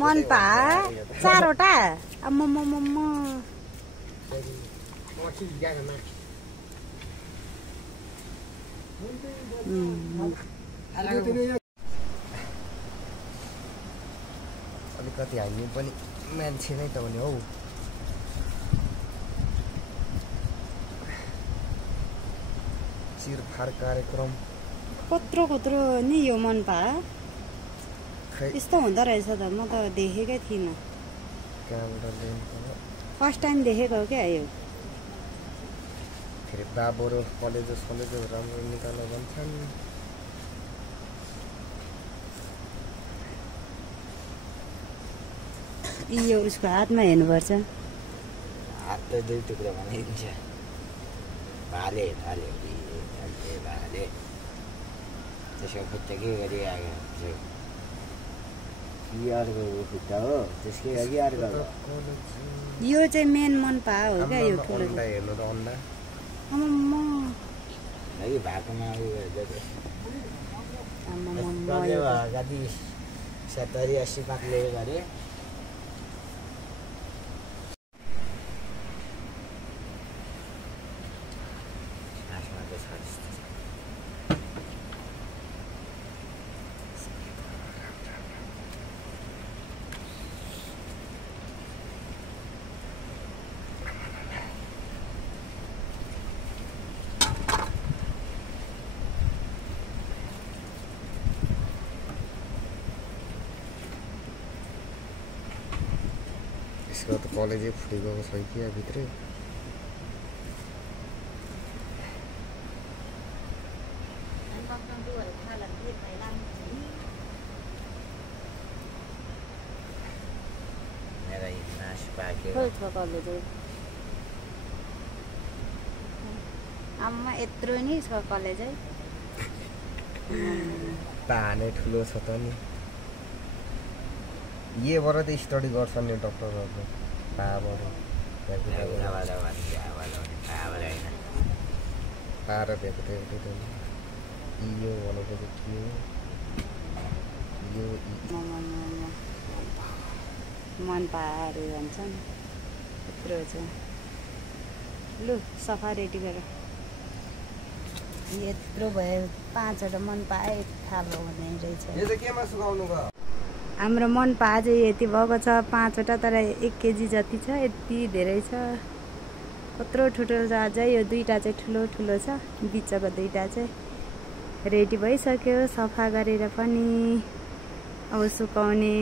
मन पा 4वटा अलिकति हामी पनि मान्छे नै त हुने हौ। चिरफार कार्यक्रम कत्रो नि यो मन पा यस्तो हुँदो रहेछ त। म त देखेकै थिइनँ, फर्स्ट टाइम देखेको हो क्या यो। फेरि बाबुरो कलेजहरू राम्रो निकाल्न भन्छन्। यो उसको हातमा हेर्नुपर्छ। हात त 2 टुक्रा बनाइदिन्छ। भाले त्यसको खुट्टा के गरिआएको हुन्छ। अर्को खुट्टा हो त्यसकै अघि अर्को। यो चाहिँ मेन मन पा हो क्या यो ठुलो। हेर्नु त अन्डा अघि भाकोमा कति 70-80 पाक ल्यायो गरे। यसको त कलेजै फुटेको छ कि भित्रै। आम्मा यत्रो नि छ कलेजै। पाने ठुलो छ त नि। यहीबाट त स्टडी गर्छन् नि डक्टरहरू। पाएर दिएको त एउटै त यो भनेको चाहिँ के हो? यो मन पाहरू भन्छन् यत्रो छ। लु सफा रेडी गर। यत्रो भयो 5वटा मन पाए थालो हुने रहेछ। यो चाहिँ केमा सुकाउनु भयो? हाम्रो मन पा चाहिँ यति भएको छ 5वटा, तर 1 केजी जति छ। यति धेरै छ, कत्रो ठुलो छ। अझै यो 2टा चाहिँ ठुलो छ, बिचको 2टा चाहिँ रेडी भइसक्यो। सफा गरेर पनि अब सुकाउने